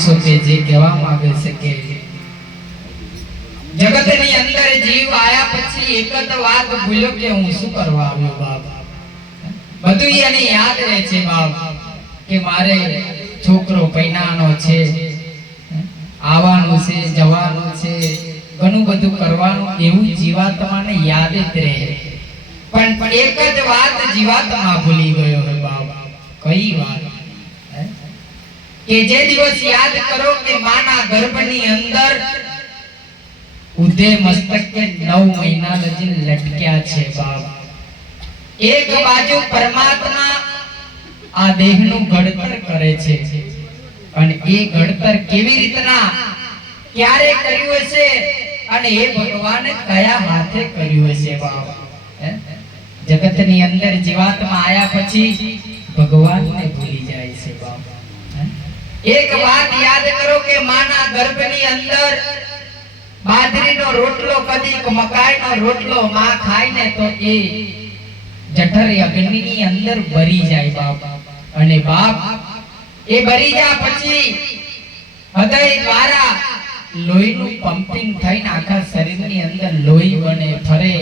મહાપુરુષો કે જે કહેવા માંગે છે કે જગતની અંદર જીવ આયા પછી એક જ વાત ભૂલ્યો કે હું શું કરવા આવ્યો બાપ. બધું એને યાદ રહે છે બાપ કે મારે છોકરો પૈણાનો છે, આવવાનું છે, જવાનું છે, ઘણું બધું કરવાનું, એવું જીવાત્માને યાદ જ રહે. પણ એક જ વાત જીવાત્મા ભૂલી ગયો હે બાપ. કઈ વાત? કે જે દિવસ યાદ કરો કે માના ગર્ભની અંદર ઉદે મસ્તક કે 9 મહિના લગી લટક્યા છે બાપ. એક બાજુ પરમાત્મા આ દેહનું ઘડતર કરે છે અને એ ઘડતર કેવી રીતના ક્યારે કર્યું હશે અને એ ભગવાને કયા હાથે કર્યું હશે બાપ. જગતની અંદર જીવાત્મા આયા પછી ભગવાનને ભૂલી જાય છે બાપ. એક વાત યાદ કરો કે માના ગર્ભની અંદર બાજરીનો રોટલો કદીક મકાઈનો રોટલો માં ખાય ને તો એ જઠર અગ્નિની અંદર બરી જાય બાપ. અને બાપ એ બરી ગયા પછી હૃદય દ્વારા લોહીનું પંપિંગ થઈને આખા શરીરની અંદર લોહી બને ફરે.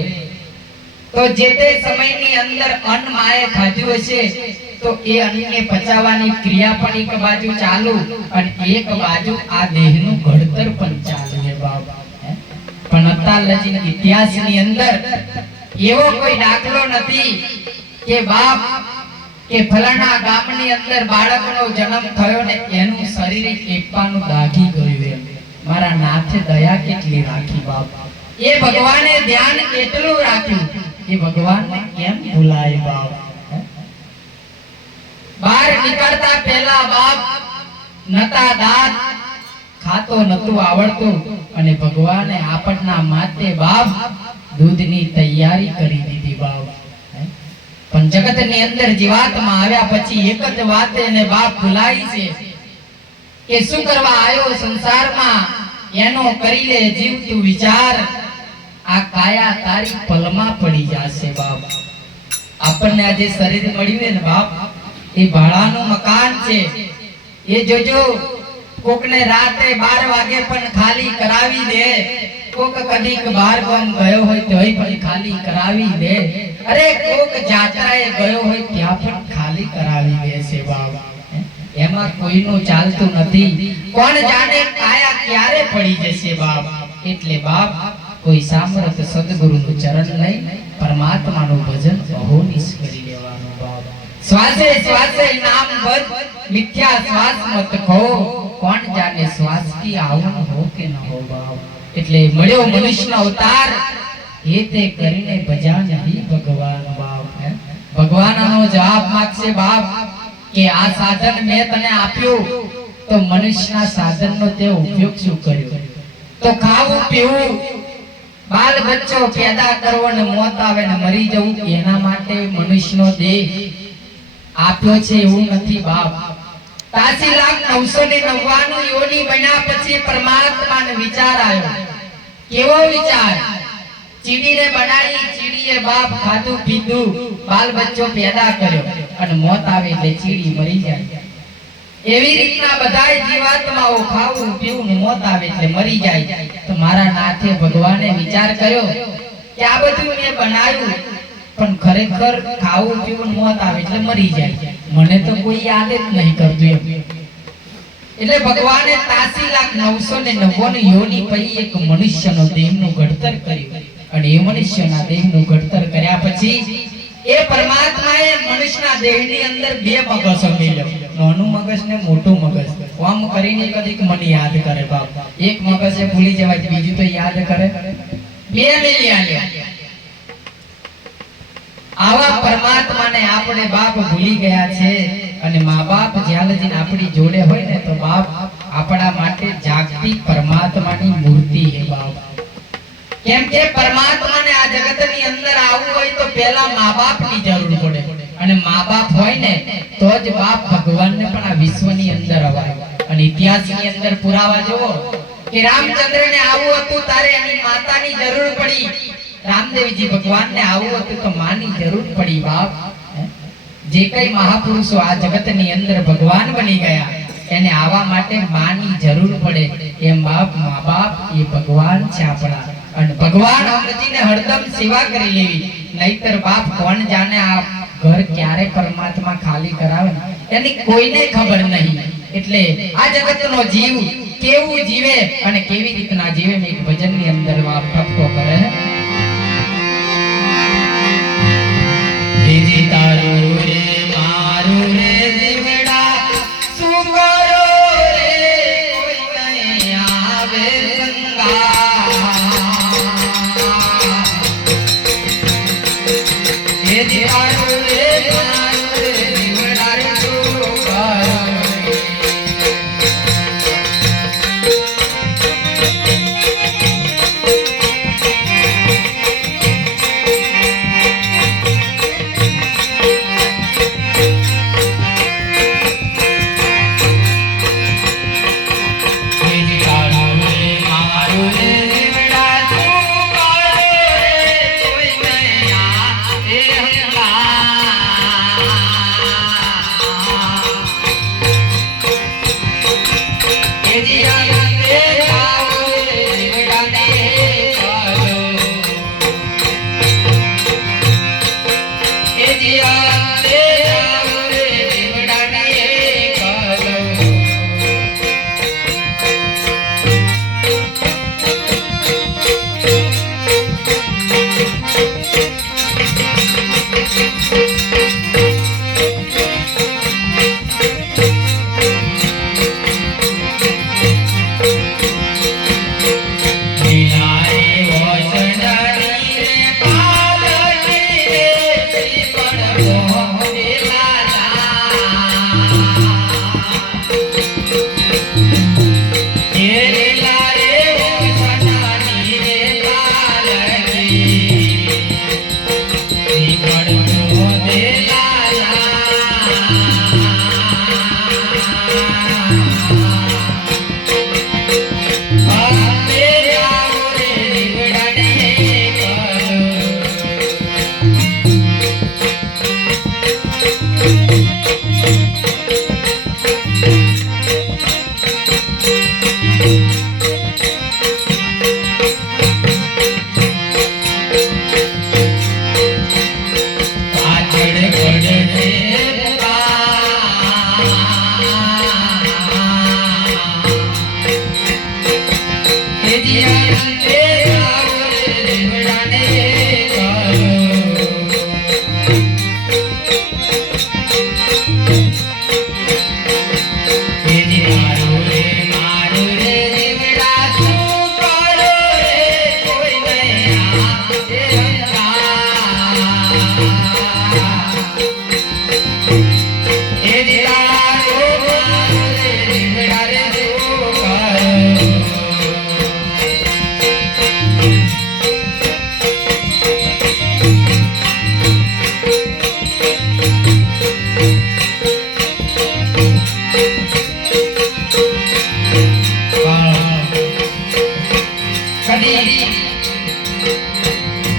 તો જે તે સમયની અંદર અન્ન માએ ખાધું હશે તો એ અન્નને પચાવવાની ક્રિયા પણ એક બાજુ ચાલુ અને એક બાજુ આ દેહનું ઘડતર પણ ચાલુ છે બાપ. પણ અત્યારના ઇતિહાસની અંદર એવો કોઈ દાખલો નથી કે બાપ કે ફલાણા ગામની અંદર બાળકનો જન્મ થયો ને એનું શરીર કેપાનું દાગી ગયું. મારા નાથે દયા કેટલી રાખી બાપ. એ ભગવાને ધ્યાન કેટલું રાખ્યું, એ ભગવાનને કેમ ભૂલાય બાપ. બહાર નીકળતા પહેલા બાપ નતા દાંત, ખાતો નતું આવડતું અને ભગવાને આપણના માટે બાપ દૂધની તૈયારી કરી દીધી બાપ. પણ જગતની અંદર જીવાત્મા આવ્યા પછી એક જ વાત એને બાપ ભૂલાઈ છે કે શું કરવા આવ્યો સંસારમાં, એનો કરી લે જીવ તું વિચાર. આ કાયા તારી પલમાં પડી જશે બાપ. આપણને આજે શરીર મળ્યું ને બાપ એ ભાડાનું મકાન છે. એ જોજો કોકને રાતે 12 વાગે પણ ખાલી કરાવી દે, કોક કદીક બહાર ગામ ગયો હોય તોય પણ ખાલી કરાવી દે, અરે કોક જાત્રાએ ગયો હોય ત્યાં પણ ખાલી કરાવી દે છે બાપ. એમાં કોઈનું ચાલતું નથી. કોણ જાણે કાયા ક્યારે પડી જશે બાપ. એટલે બાપ કોઈ સામર્થ સદગુરુનું ચરણ લઈ પરમાત્માનું ભજન અહોનિશ કરી લેવાનું બાપ. શ્વાસે શ્વાસે નામ બદ મિથ્યા શ્વાસ મત ખો, કોણ જાણે શ્વાસ કી આવું હો કે ન હો બાપ. એટલે મળ્યો મનુષ્યનો અવતાર એ તે કરીને ભજા નહીં ભગવાન બાપ. ભગવાનનો જવાબ માંગશે બાપ કે આ સાધન મેં તને આપ્યું તો મનુષ્યના સાધનનો તે ઉપયોગ શું કર્યો? તો ખાવું પીવું, બાલ બચ્ચો પેદા કરવો ને મોત આવે ને મરી જવું, એના માટે મનુષ્યનો દેહ આપ્યો છે એવું નથી બાપ. 83,999 યોની બન્યા પછી પરમાત્માને વિચાર આવ્યો. કેવો વિચાર? ચીડીને બનાવી, ચીડીએ બાપ ખાધું પીધું, બાલ બચ્ચો પેદા કર્યો અને મોત આવે એટલે ચીડી મરી જાય. એવી રીતના બધાય જીવાત્માઓ ખાવું પીવું ને મોત આવે એટલે મરી જાય. તો મારા નાથે ભગવાને વિચાર કર્યો કે આ બધું મેં બનાવ્યું પણ ખરેખર ખાવું પીવું મોત આવે એટલે મરી જાય, મને તો કોઈ યાદ જ નહીં કરતું એમ. એટલે ભગવાને 83,999 યોની પછી એક મનુષ્યનો દેહનું ઘડતર કર્યું અને એ મનુષ્યના દેહનું ઘડતર કર્યા પછી એ પરમાત્માએ મનુષ્યના દેહની અંદર 2 મગજ મેલ્યો, નાનું મગજ ને મોટું મગજ. આમ કરીને કદીક મને યાદ કરે બાપ. એક મગજ એ ભૂલી જવાય, બીજું તો યાદ કરે. 2 મેલ્યા. આવા પરમાત્માને આપણે બાપ ભૂલી ગયા છે. અને મા બાપ જ્યાં લગી આપણી જોડે હોય ને તો બાપ આપણા માટે જાગતી પરમાત્માની મૂર્તિ છે બાપ. કેમ કે પરમાત્માને આ જગતની અંદર આવવું હોય તો પહેલા મા બાપની જરૂર પડે અને મા બાપ હોય ને તો જ બાપ ભગવાનને પણ આ વિશ્વની અંદર અવાય. અને ઇતિહાસની અંદર પુરાવા જોવો કે રામચંદ્રને આવવું હતું ત્યારે એની માતાની જરૂર પડી. રામદેવજી ભગવાનને આવવું હતું તો માની જરૂર પડી બાપ. જે કઈ મહાપુરુષો આ જગતની અંદર ભગવાન બની ગયા એને આવા માટે માની જરૂર પડે એમ બાપ મા બાપ એ ભગવાન છે આપણા અને ભગવાન અમૃતિને હરદમ સેવા કરી લેવી નહીતર બાપ કોણ જાણે આ ઘર ક્યારે પરમાત્મા ખાલી કરાવે એની કોઈને ખબર નહીં એટલે આ જગતનો જીવ કેવું જીવે અને કેવી રીતના જીવે મેં એક ભજનની અંદર બાપ ટપકો કરે હે તારું રે મારું રે જીવડા શું કરો રે કોઈ નહીં આવે સંગા હે તારું રે મારું રે જીવડા રે શું કરો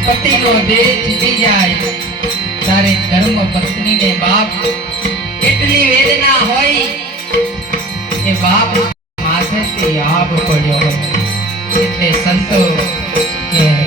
પતિનો દેહ જીતી જાય તારે ધર્મ પત્નીને બાપ કેટલી વેદના હોય એ બાપ માથેથી આભ પડ્યો એટલે સંતો કે